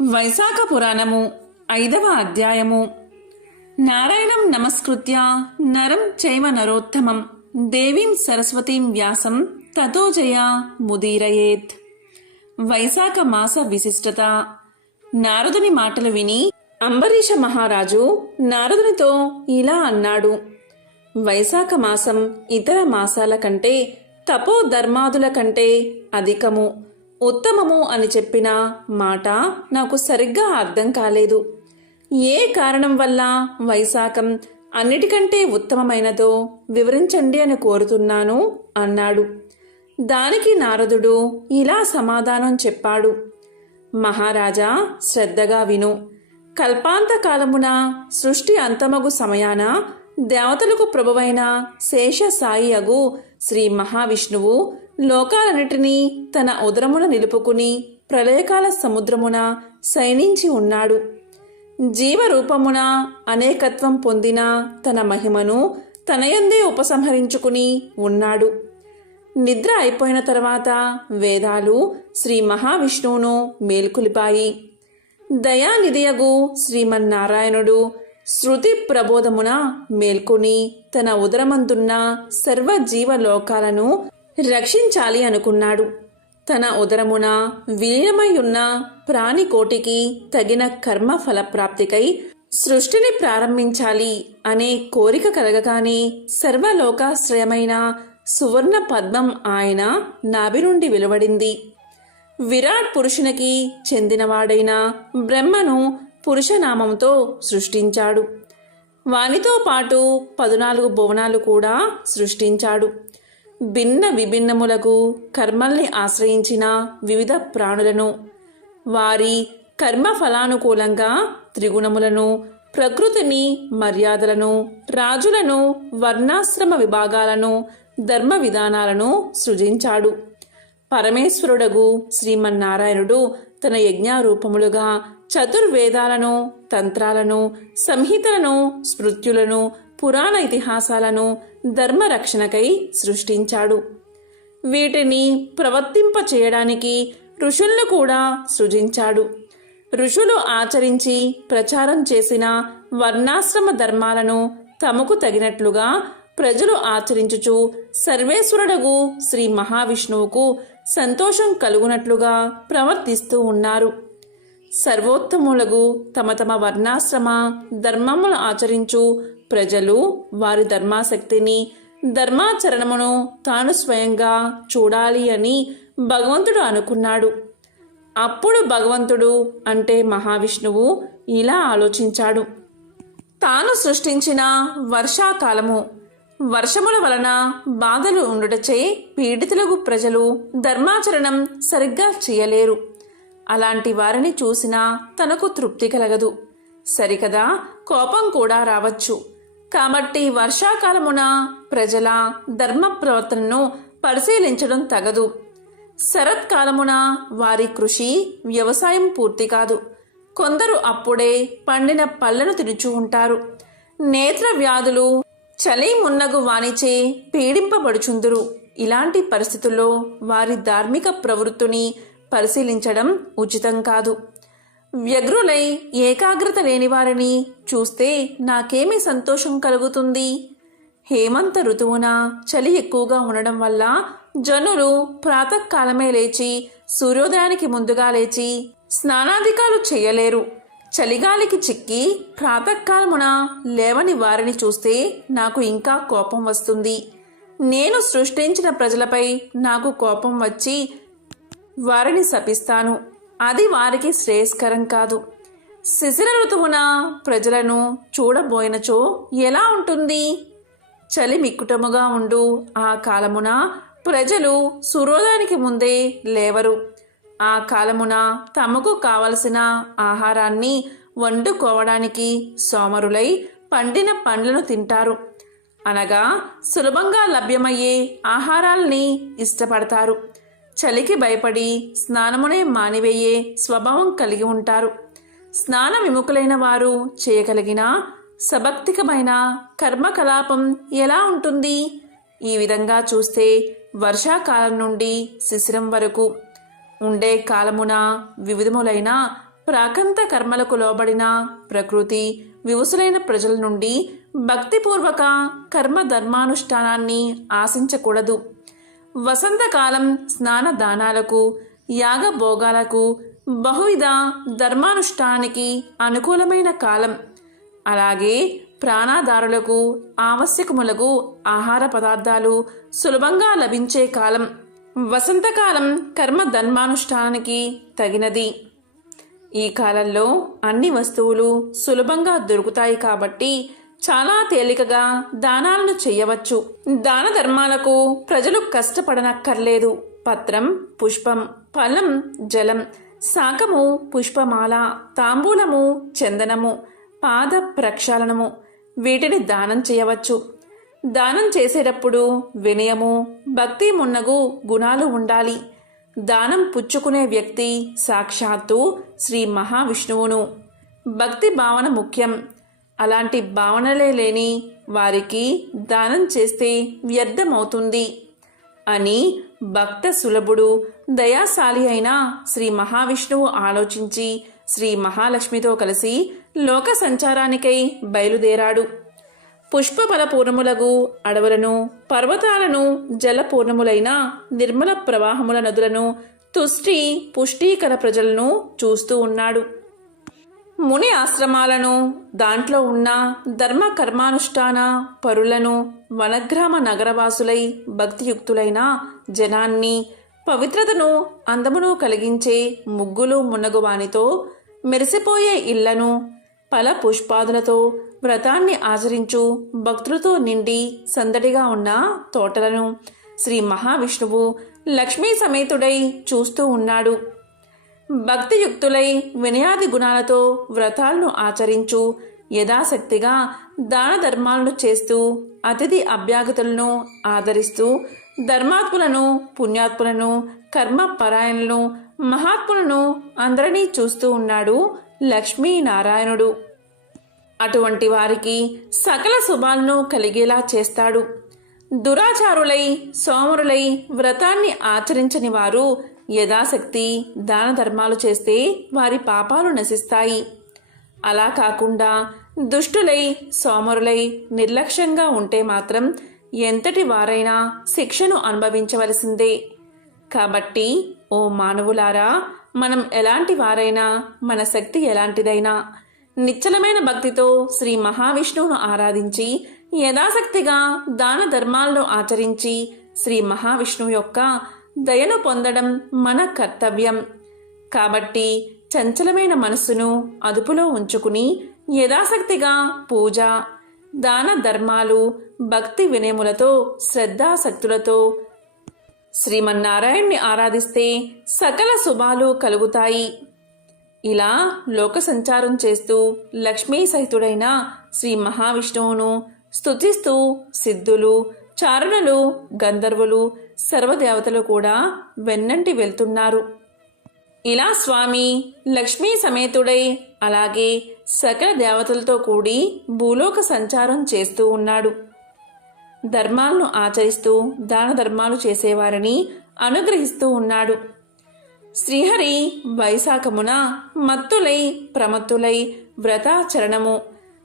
వైశాఖ పురాణము ఐదవ అధ్యాయము. నారాయణం నమస్కృత్య నరం చైవ నరోత్తమం దేవీం సరస్వతీం వ్యాసం తతోజయ ముదీరయేత్. వైశాఖ మాస విశిష్టత. నారదుని మాటలు విని అంబరీష మహారాజు నారదునితో ఇలా అన్నాడు వైశాఖ మాసం ఇతర మాసాల కంటే తపోధర్మాదుల కంటే అధికము. ఉత్తమము అని చెప్పిన మాట నాకు సరిగ్గా అర్థం కాలేదు. ఏ కారణం వల్ల వైశాఖం అన్నిటికంటే ఉత్తమమైనదో వివరించండి అని కోరుతున్నాను అన్నాడు. దానికి నారదుడు ఇలా సమాధానం చెప్పాడు. మహారాజా శ్రద్ధగా విను. కల్పాంత కాలమున సృష్టి అంతమగు సమయాన దేవతలకు ప్రభువైన శేష సాయి అగు శ్రీ మహావిష్ణువు లోకాలన్నిటినీ తన ఉదరమున నిలుపుకుని ప్రళయకాల సముద్రమున శయనించి ఉన్నాడు. జీవరూపమున అనేకత్వం పొందిన తన మహిమను తనయందే ఉపసంహరించుకుని ఉన్నాడు. నిద్ర అయిపోయిన తర్వాత వేదాలు శ్రీ మహావిష్ణువును మేల్కొలిపాయి. దయానిధియగు శ్రీమన్నారాయణుడు శృతి ప్రబోధమున మేల్కొని తన ఉదరమందున్న సర్వ జీవలోకాలను రక్షించాలి అనుకున్నాడు. తన ఉదరమున విలీనమై ఉన్న ప్రాణికోటికి తగిన కర్మ ఫలప్రాప్తికై సృష్టిని ప్రారంభించాలి అనే కోరిక కలగగానే సర్వలోకాశ్రయమైన సువర్ణ పద్మం ఆయన నాభి నుండి వెలువడింది. విరాట్ పురుషునికి చెందినవాడైన బ్రహ్మను పురుషనామంతో సృష్టించాడు. వానితో పాటు పదునాలుగు భువనాలు కూడా సృష్టించాడు. భిన్న విభిన్నములకు కర్మల్ని ఆశ్రయించిన వివిధ ప్రాణులను. వారి కర్మ ఫలానుకూలంగా త్రిగుణములను ప్రకృతిని మర్యాదలను రాజులను వర్ణాశ్రమ విభాగాలను ధర్మ విధానాలను సృజించాడు. పరమేశ్వరుడగు శ్రీమన్నారాయణుడు తన యజ్ఞారూపములుగా చతుర్వేదాలను తంత్రాలను సంహితలను స్మృత్యులను పురాణ ఇతిహాసాలను ధర్మరక్షణకై సృష్టించాడు. వీటిని ప్రవర్తింప చేయడానికి ఋషులను కూడా సృజించాడు. ఋషులు ఆచరించి ప్రచారం చేసిన వర్ణాశ్రమ ధర్మాలను తమకు తగినట్లుగా ప్రజలు ఆచరించుచు సర్వేశ్వరుడగు శ్రీ మహావిష్ణువుకు సంతోషం కలుగునట్లుగా ప్రవర్తిస్తూ ఉన్నారు. సర్వోత్తములకు తమ తమ వర్ణాశ్రమ ధర్మములు ఆచరించు ప్రజలు వారి ధర్మాసక్తిని ధర్మాచరణమును తాను స్వయంగా చూడాలి అని భగవంతుడు అనుకున్నాడు. అప్పుడు భగవంతుడు అంటే మహావిష్ణువు ఇలా ఆలోచించాడు. తాను సృష్టించిన వర్షాకాలము వర్షముల వలన బాధలు ఉండుటచే పీడితులకు ప్రజలు ధర్మాచరణం సరిగ్గా చేయలేరు. అలాంటి వారిని చూసినా తనకు తృప్తి కలగదు. సరికదా కోపం కూడా రావచ్చు. కాబట్టి వర్షాకాలమున ప్రజల ధర్మ ప్రవర్తనను పరిశీలించడం తగదు. శరత్కాలమున వారి కృషి వ్యవసాయం పూర్తి కాదు. కొందరు అప్పుడే పండిన పళ్ళను తినుచూ ఉంటారు. నేత్ర వ్యాధులు చలి మున్నగు వాణిచే పీడింపబడుచుందురు. ఇలాంటి పరిస్థితుల్లో వారి ధార్మిక ప్రవృత్తిని పరిశీలించడం ఉచితం కాదు. వ్యగ్రులై ఏకాగ్రత లేనివారిని చూస్తే నాకేమి సంతోషం కలుగుతుంది. హేమంత ఋతువున చలి ఎక్కువగా ఉండడం వల్ల జనులు ప్రాతకాలమే లేచి సూర్యోదయానికి ముందుగా లేచి స్నానాధికాలు చేయలేరు. చలిగాలికి చిక్కి ప్రాతకాలమున లేవని వారిని చూస్తే నాకు ఇంకా కోపం వస్తుంది. నేను సృష్టించిన ప్రజలపై నాకు కోపం వచ్చి వారిని శపిస్తాను. అది వారికి శ్రేయస్కరం కాదు. శిశిర ఋతువున ప్రజలను చూడబోయినచో ఎలా ఉంటుంది? చలి మిక్కుటముగా ఉండు. ఆ కాలమున ప్రజలు సూర్యోదయానికి ముందే లేవరు. ఆ కాలమున తమకు కావలసిన ఆహారాన్ని వండుకోవడానికి సోమరులై పండిన పండ్లను తింటారు. అనగా సులభంగా లభ్యమయ్యే ఆహారాల్ని ఇష్టపడతారు. చలికి భయపడి స్నానమునే మానివేయే స్వభావం కలిగి ఉంటారు. స్నాన విముఖులైన వారు చేయగలిగిన సభక్తికమైన కర్మకలాపం ఎలా ఉంటుంది? ఈ విధంగా చూస్తే వర్షాకాలం నుండి శిశిరం వరకు. ఉండే కాలమున వివిధములైన ప్రాకంత కర్మలకు లోబడిన ప్రకృతి వివసులైన ప్రజల నుండి భక్తిపూర్వక కర్మ ధర్మానుష్ఠానాన్ని ఆశించకూడదు. వసంతకాలం స్నాన దానాలకు యాగభోగాలకు బహువిధ ధర్మానుష్ఠానానికి అనుకూలమైన కాలం. అలాగే ప్రాణాదారులకు ఆవశ్యకములకు ఆహార పదార్థాలు సులభంగా లభించే కాలం. వసంతకాలం కర్మ ధర్మానుష్ఠానానికి తగినది. ఈ కాలంలో అన్ని వస్తువులు సులభంగా దొరుకుతాయి కాబట్టి చాలా తేలికగా దానాలను చేయవచ్చు దాన ధర్మాలకు ప్రజలు కష్టపడనక్కర్లేదు. పత్రం పుష్పం ఫలం జలం శాకము పుష్పమాల తాంబూలము చందనము పాద ప్రక్షాళనము. వీటిని దానం చేయవచ్చు దానం చేసేటప్పుడు వినయము భక్తి మున్నగు గుణాలు ఉండాలి. దానం పుచ్చుకునే వ్యక్తి సాక్షాత్తు శ్రీ మహావిష్ణువును. భక్తి భావన ముఖ్యం. అలాంటి భావనలే లేని వారికి దానం చేస్తే వ్యర్థమవుతుంది అని భక్త సులభుడు దయాశాలి అయిన శ్రీ మహావిష్ణువు ఆలోచించి శ్రీ మహాలక్ష్మితో కలిసి లోక సంచారానికై బయలుదేరాడు. పుష్పఫల పూర్ణములగు అడవులను పర్వతాలను జలపూర్ణములైన నిర్మల ప్రవాహముల నదులను తుష్టి పుష్టికర ప్రజలను చూస్తూ ఉన్నాడు. ముని ఆశ్రమాలను దాంట్లో ఉన్న ధర్మ కర్మానుష్ఠాన పరులను వనగ్రామ నగరవాసులై భక్తియుక్తులైన జనాన్ని పవిత్రతను అందమును కలిగించే ముగ్గులు మున్నగువానితో మెరిసిపోయే ఇళ్ళను పల పుష్పాదులతో వ్రతాన్ని ఆచరించు భక్తులతో నిండి సందడిగా ఉన్న తోటలను శ్రీ మహావిష్ణువు లక్ష్మీ సమేతుడై చూస్తూ ఉన్నాడు. భక్తియుక్తులై వినయాది గుణాలతో వ్రతాలను ఆచరించు. యథాశక్తిగా దాన ధర్మాలను చేస్తూ అతిథి అభ్యాగతులను ఆదరిస్తూ ధర్మాత్ములను పుణ్యాత్ములను కర్మపరాయణులను మహాత్ములను అందరినీ చూస్తూ ఉన్నాడు లక్ష్మీనారాయణుడు. అటువంటి వారికి సకల శుభాలను కలిగేలా చేస్తాడు. దురాచారులై సోమరులై వ్రతాన్ని ఆచరించని వారు యథాశక్తి దాన ధర్మాలు చేస్తే వారి పాపాలు నశిస్తాయి. అలా కాకుండా దుష్టులై సోమరులై నిర్లక్ష్యంగా ఉంటే మాత్రం ఎంతటి వారైనా శిక్షను అనుభవించవలసిందే. కాబట్టి ఓ మానవులారా మనం ఎలాంటి వారైనా మన శక్తి ఎలాంటిదైనా నిశ్చలమైన భక్తితో శ్రీ మహావిష్ణువును ఆరాధించి యథాశక్తిగా దాన ధర్మాలను ఆచరించి శ్రీ మహావిష్ణువు యొక్క దయను పొందడం మన కర్తవ్యం. కాబట్టి చంచలమైన మనసును అదుపులో ఉంచుకుని యథాశక్తిగా పూజ దాన ధర్మాలు భక్తి వినయములతో శ్రద్ధాశక్తులతో శ్రీమన్నారాయణ్ణి ఆరాధిస్తే సకల శుభాలు కలుగుతాయి. ఇలా లోక సంచారం చేస్తూ లక్ష్మీ సహితుడైన శ్రీ మహావిష్ణువును స్తుతిస్తూ సిద్ధులు చారుణులు గంధర్వులు సర్వదేవతలు కూడా వెన్నంటి వెళ్తున్నారు. ఇలా స్వామి లక్ష్మీ సమేతుడై అలాగే సకల దేవతలతో కూడి భూలోక సంచారం చేస్తూ ఉన్నాడు. ధర్మాలను ఆచరిస్తూ దాన ధర్మాలు చేసేవారిని అనుగ్రహిస్తూ ఉన్నాడు. శ్రీహరి వైశాఖమున మత్తులై ప్రమత్తులై వ్రతాచరణము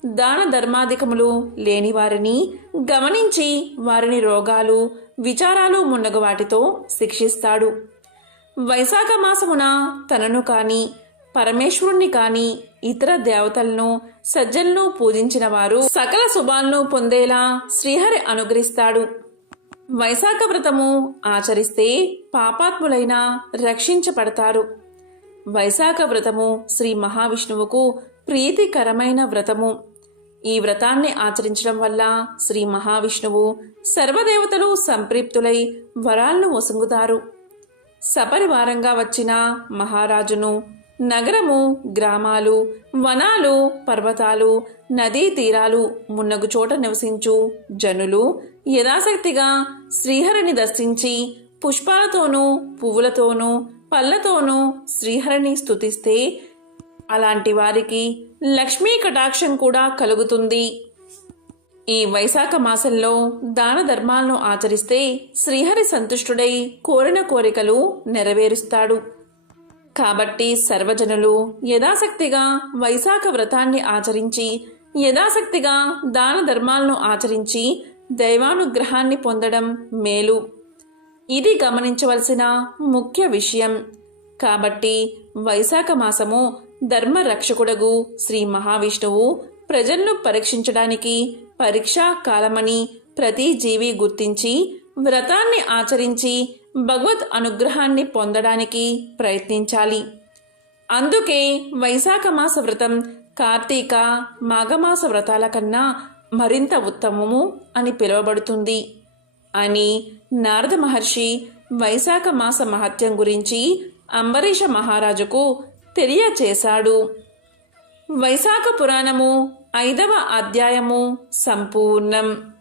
దాన ధర్మాధికములు లేని వారిని గమనించి వారిని రోగాలు విచారాలు మున్నగు వాటితో శిక్షిస్తాడు. వైశాఖ మాసమున తనను కాని పరమేశ్వరుణ్ణి కాని ఇతర దేవతలను సజ్జలను పూజించిన వారు సకల శుభాలను పొందేలా శ్రీహరి అనుగ్రహిస్తాడు. వైశాఖ వ్రతము ఆచరిస్తే పాపాత్ములైన రక్షించబడతారు. వైశాఖ వ్రతము శ్రీ మహావిష్ణువుకు ప్రీతికరమైన వ్రతము. ఈ వ్రతాన్ని ఆచరించడం వల్ల శ్రీ మహావిష్ణువు సర్వదేవతలు సంప్రీప్తులై వరాలను ఒసుంగుతారు సపరివారంగా వచ్చిన మహారాజును నగరము గ్రామాలు వనాలు పర్వతాలు నదీ తీరాలు మున్నగు చోట నివసించు జనులు యథాశక్తిగా శ్రీహరిని దర్శించి పుష్పాలతోనూ పువ్వులతోనూ పళ్ళతోనూ శ్రీహరిని స్తుతిస్తే అలాంటి వారికి లక్ష్మీ కటాక్షం కూడా కలుగుతుంది. ఈ వైశాఖ మాసంలో దాన ధర్మాలను ఆచరిస్తే శ్రీహరి సంతుష్టుడై కోరిన కోరికలు నెరవేరుస్తాడు. కాబట్టి సర్వజనులు యథాశక్తిగా వైశాఖ వ్రతాన్ని ఆచరించి యథాశక్తిగా దాన ధర్మాలను ఆచరించి దైవానుగ్రహాన్ని పొందడం మేలు. ఇది గమనించవలసిన ముఖ్య విషయం. కాబట్టి వైశాఖ మాసము ధర్మ రక్షకుడగు శ్రీ మహావిష్ణువు ప్రజలను పరీక్షించడానికి పరీక్షా కాలమని ప్రతి జీవి గుర్తించి వ్రతాన్ని ఆచరించి భగవత్ అనుగ్రహాన్ని పొందడానికి ప్రయత్నించాలి. అందుకే వైశాఖ మాస వ్రతం కార్తీక మాఘమాస వ్రతాల కన్నా మరింత ఉత్తమము అని పిలువబడుతుంది. అని నారద మహర్షి వైశాఖ మాస మహత్యం గురించి అంబరీష మహారాజుకు తెలియచేశాడు. వైశాఖ పురాణము ఐదవ అధ్యాయము సంపూర్ణం.